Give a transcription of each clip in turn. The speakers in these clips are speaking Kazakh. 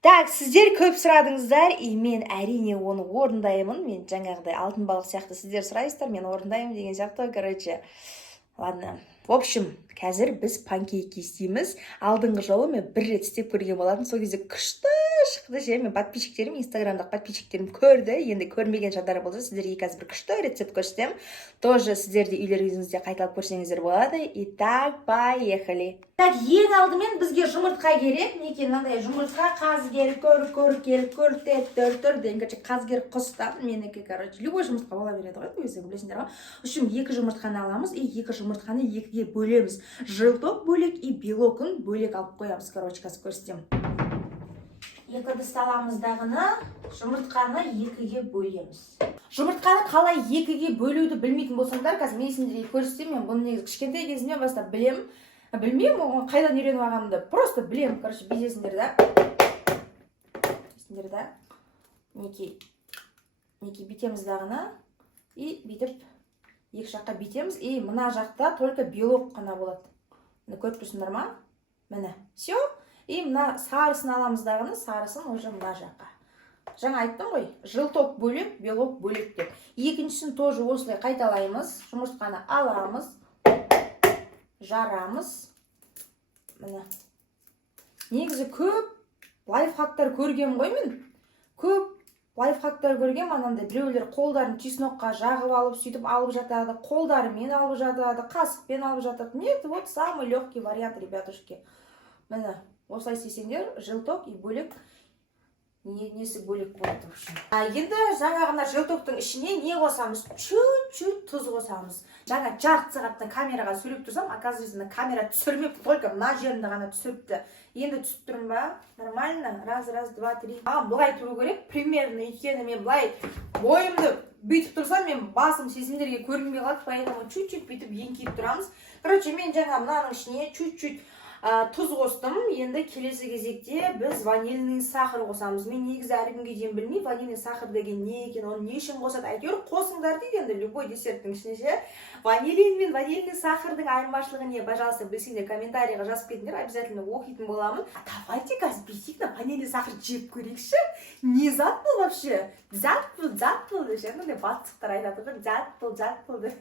Так, сіздер көп сұрадыңыздар, мен әрине оны орындаймын. Мен жаңағыдай алтын балық сияқты сіздер сұрайсыздар, мен орындаймын деген сияқты. Короче, ладно. В общем, қазір біз панкейки істейміз. Алдыңғы жолы мен бір рет істеп көрген болатын. Сол кезде күшті шықты ше. Мен подписчиктерім, инстаграмдағы подписчиктерім көрді. Енді көрмеген жандары болса, сіздерге қазір бір күшті рецепт көрсетемін. Тоже сіздерде үйлеріңізде қайталап көрсеңіздер болады. Итак, поехали. Так, ең алдымен бізге жұмыртқа керек. Неке мынандай жұмыртқа, қазгер, көртет, деген қазгер құстан. Менікі, короче, любой жұмыртқа бола береді ғой, өзің білесіңдер ғой. Үшім 2 жұмыртқаны аламыз и 2 жұмыртқаны 2-ге бөлеміз. Желток бөлек и белокын бөлек алып қоямыз, короче, қазір көрсетемін. 2 ыдыс аламыз дағыны, жұмыртқаны 2-ге бөлеміз. Жұмыртқаны қалай 2-ге бөлуді білмейтін болсаңдар, қазір мен сендерге көрсетемін. Мен бұны негізі кішкентай кезімнен бастап білемін. Білмеймін, оған қайдан үйреніп алғанымды. Просто білемін, короче, безесіңдер да. Неке битеміз дағыны. И битіп, 2 жаққа битеміз. И мына жақта только белок қана болады. Мені көріп тұрсыңдар ма? Міне. Все. И мына сарысын аламыз дағыны, сарысын уже мына жаққа. Жаңа айттым ғой, желток бөлек, белок бөлек деп. Екіншісін тоже осылай қайталаймыз. Жұмыртқаны аламыз. Жарамыз. Міне. Негізі көп лайфхактар көргем ғой мен. Көп лайфхактар көргем, анандай біреулер қолдарын чеснокқа жағып алып, сөйтіп алып жатады, қолдарымен алып жатады, қасықпен алып жатады. Нет, вот самый легкий вариант, ребятушки. Міне, осылай істесеңдер, желток и бөлек несі бөлек болады. Енді жаңағына желтоктың ішіне не қосамыз? Чуть-чуть тұз қосамыз. Жаңа жарты сағаттан камераға сөйлеп тұрсам, оказывается, камера түсірмепті, только мына жерінде ғана түсіріпті. Енді түсіп тұрмын ба? Нормально? Раз, два, три. Бұлай тұру керек, примерно, өйткені мен бұлай бойымды бүйтіп тұрсам, мен басым сезімдерге көрінбей қалады, поэтому чуть-чуть бүйтіп еңкейіп тұрамыз. Короче, мен жаңа мынаның ішіне чуть-чуть тұз қостым. Енді келесі кезекте біз ванильный сахар қосамыз. Мен негізі әлі күнге дейін білмей, ванильный сахар деген не екен, оны не үшін қосады? Әйтеуір қосыңдар дейді енді любой десерттің ішіне ше. Ванилин мен ванильный сахардың айырмашылығы не? Пожалуйста, білсеңдер комментарийға жазып кетіңдер, обязательно оқитын боламын. Давайте қазір бүйтейік на ванильный сахар жеп көрейікші. Не зат бұл вообще? Зат бұл деп мындай батыстықтар айтады ғой, зат бұл деп.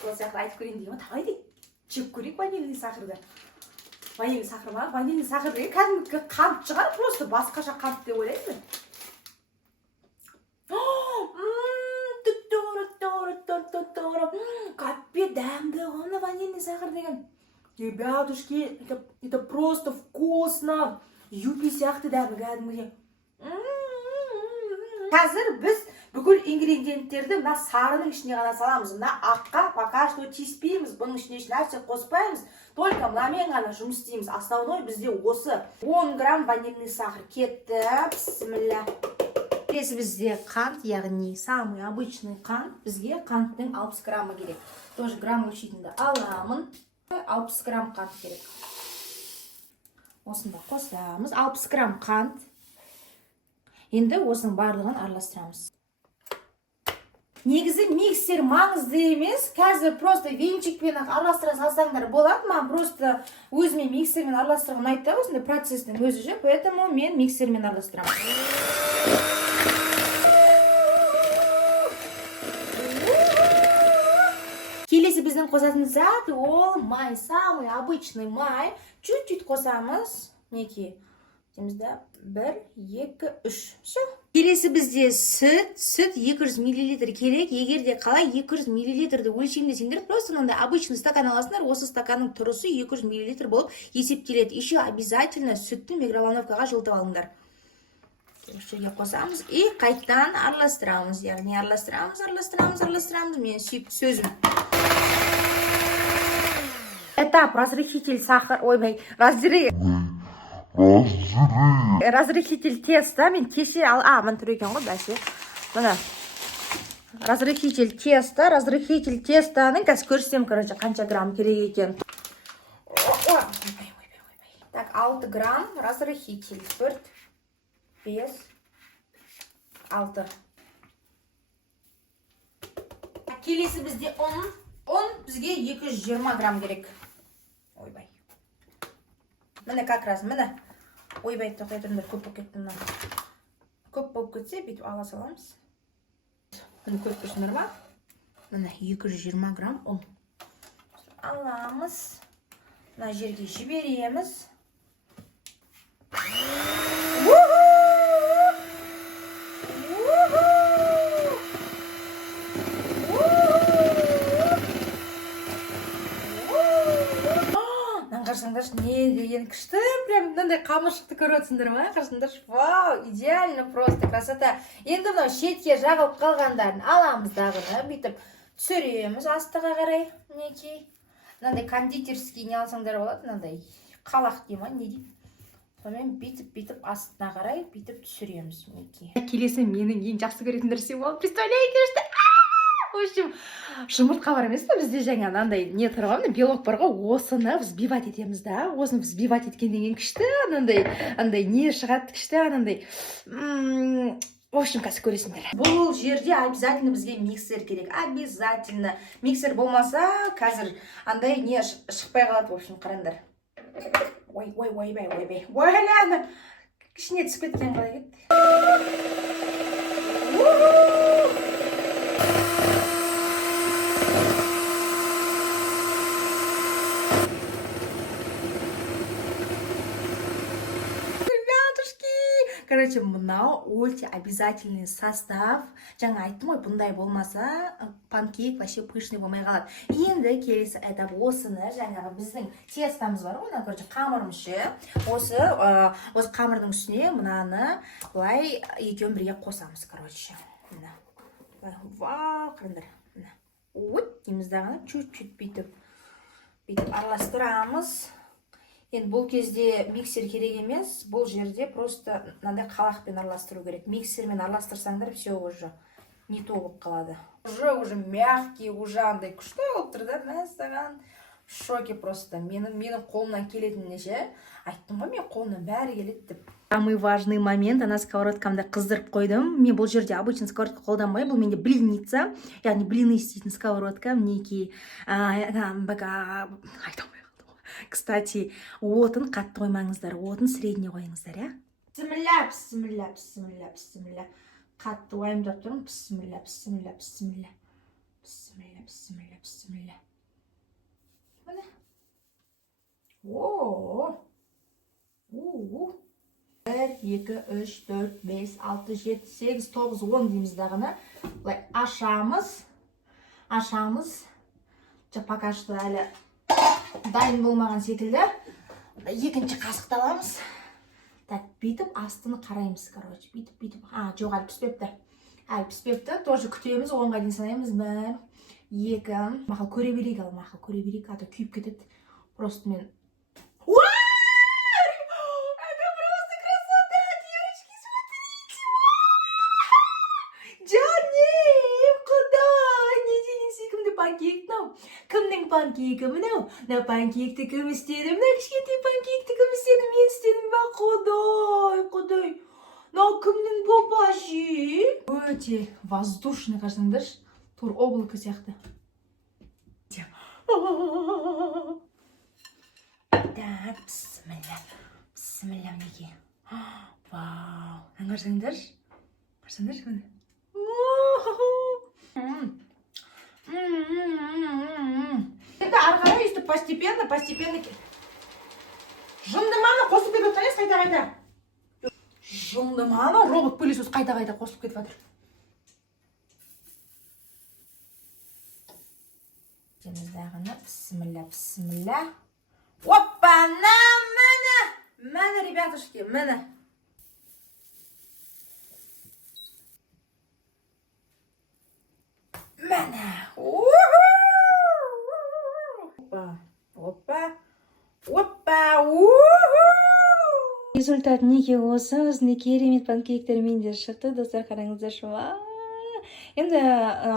Сол сияқты айтып көрейін деймін. Давайте жеп көрейік ванильный сахарды. Ванильный сахар ма? Ванильный сахар деген кәдімгі қант шығар, просто басқаша қант деп ойлаймын. Капе дәмді ғана ванильный сахар деген. Ребятушки, это просто вкусно. Юпи сияқты дәмі кәдімгі. Қазір біз бүкіл ингредиенттерді мына сарының ішіне ғана саламыз. Мына аққа пока что тиіспейміз, бұның ішіне нәрсе қоспаймыз. Только мынамен ғана жұмыс істейміз. Основной бізде осы 10 грамм ванильный сахар кетті. Бисмилля. Келесі бізде қант, яғни самый обычный қант. Бізге қанттың 60 граммы керек. Тоже грамм өлшейтінді аламын. 60 грамм қант керек. Осында қосамыз. 60 грамм қант. Енді осының барлығын араластырамыз. Негізі миксер маңызды емес. Қазір просто венчикпен араластыра салсаңдар болады. Маған просто өзіме миксермен араластырған ұнайды, осындай процестің өзі же, поэтому мен миксермен араластырамын. Келесі біздің қосатын зат, ол май, самый обычный май. Чуть-чуть қосамыз. Неке? Демізді 1, 2, 3. Все. Келесі бізде сүт 200 мл керек. Егерде қалай 200 мл-ді өлшемдесеңдер, просто мынандай обычный стакан аласыңдар, осы стаканның тұрысы 200 мл болып есептеледі. Еще обязательно сүтті микроволновкаға жылытып алыңдар. Шөге қосамыз и қайттан араластырамыз. Яғни араластырамыз. Мен сүйікті сөзім. Этап разрыхлитель сахар, разрыхлитель теста. Мен кеше мін тұр екен ғой, бәсе. Мына разрыхлитель тестаның қазір көрсем, короче, қанша грамм керек екен. Так, 6 грамм разрыхлитель. 4, 5, 6. Келесі бізде ұн бізге 220 грамм керек. Ойбай. Міне как раз, міне. ойбай тоқтай тұрыңдар, көп болып кетті мына. Көп болып кетсе бүйтіп ала саламыз. Міне көріп тұрсыңдар ма? Міне 220 грамм ұн аламыз. Мына жерге жібереміз. Қарсаңдар, не деген күшті, прям мынандай қамыршықты көріп отырсыңдар ма? Қарсаңдар, вау, идеально, просто красота. Енді мынау шетке жағылып қалғандарын аламыз дағыны, бүйтіп түсіреміз астыға қарай. Мінекей. Мынандай кондитерский не алсаңдар болады, мынандай қалақ дей ма, не дейді. Сонымен бүйтіп астына қарай бүйтіп түсіреміз. Мінекей. Келесі менің ең жақсы көретін нәрсе болды. Представляете, в общем, жұмыртқа бар емес пе бізде жаңа мынандай не тұрған, белок бар ғой, осыны взбивать етеміз да. Осыны взбивать еткеннен кейін күшті, андай не шығады күшті, анандай. В общем, қазір көресіңдер. Бұл жерде обязательно бізге миксер керек. Обязательно. Миксер болмаса, қазір андай не шықпай қалады. В общем, қараңдар. Ойбай. Ойла, кішіне түсіп кеткен қалай кетті. Короче, мынау өте обязательный состав. Жаңа айттым ғой, бұндай болмаса панкейк вообще пышный болмай қалады. Енді келесі этап осыны, жаңағы біздің тестамыз бар ғой, короче, қамырымыз ше. Осы қамырдың үстіне мынаны былай екеуін бірге қосамыз, короче. Мына. Вау, қараңдар. Мына. Вот, дейміз дағыны чуть-чуть бүйтіп араластырамыз. Енді бұл кезде миксер керек емес, бұл жерде просто мынандай қалақпен араластыру керек. Миксермен араластырсаңдар, все уже не то болып қалады. Уже мягкий, уже андай күшті болып тұр да, мәссаған. В шоке просто. Менің қолымнан келетініне ше. Айттым ғой, мен қолымнан бәрі келеді деп. Самый важный момент, ана сковородкамды қыздырып қойдым. Мен бұл жерде обычный сковородка қолданбай, бұл менде блинница, яғни блины істейтін сковородка, мінекей. Кстати, отын қатты қоймаңыздар, отын средний қойыңыздар, я? Бісміллә. Қатты уайымдап тұрмын. Бісміллә. Міне. О-о-о. 1, 2, 3, 4, 5, 6, 7, 8, 9, 10 дейміз дағыны. Ашамыз. Пока что әлі дайын болмаған секілді. Екінші қасықты аламыз. Так, бүйтіп астыны қараймыз, короче. Бүйтіп. Жоқ, әлі піспепті. Тоже күтеміз, 10-ға дейін санаймыз. 1, 2. Мақал көре берейік, а то күйіп кетеді. Просто мен... Это просто красота, девочки, смотрите. Жаным, құдай, не деген секімді панкейк мынау. Кімнің панкейкі мынау? Мына панкейкті кім істеді? Мына кішкентай панкейкті кім істеді? Мен істедім ба? Құдай. Мынау кімнің папашы? Өте воздушный, қарсаңдаршы. Тур облако сияқты. Так, бісміллә мінеке. Вау, қарсаңдаршы. Міне. Это арқара өйстіп постепенно. Жындыманы қосып кетіп отыр, қайта. Жындыманы робот пылесос қайта қосып кетіп отыр. Теміздағыны, бісміллә. Опа, міне, ребятушки, міне. Опа. Результат неге осы, өзіне керемет панкейктермен де шықты, достар, қараңыздаршы. Енді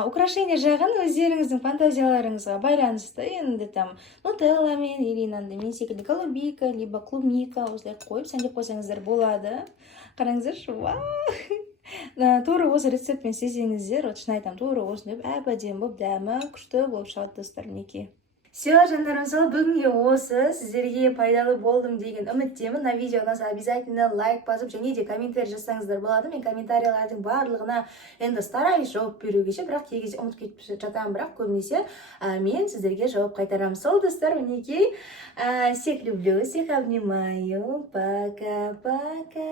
украшение жағын өздеріңіздің фантазияларыңызға байланысты, енді там нутелламен, или мен секілді голубика, либо клубника осылай қойып сәндеп қойсаңыздар болады. Қараңыздаршы, тура осы рецептпен істесеңіздер, шын айтам, тура осы деп әп-әдемі болып, дәмі күшті болып шығады, достар, мінекей. Все, жандарым, сол бүгінге осы. Сіздерге пайдалы болдым деген үміттемін. Мына видео ұнаса обязательно лайк басып және де комментарий жазсаңыздар болады. Мен комментарийлардың барлығына енді стараюсь жауап беруге ше, бірақ кей кезде ұмытып кетіп жатамын, бірақ көбінесе мен сіздерге жауап қайтарамын. Сол достар, мінекей. Всех люблю, всех обнимаю. Пока-пока.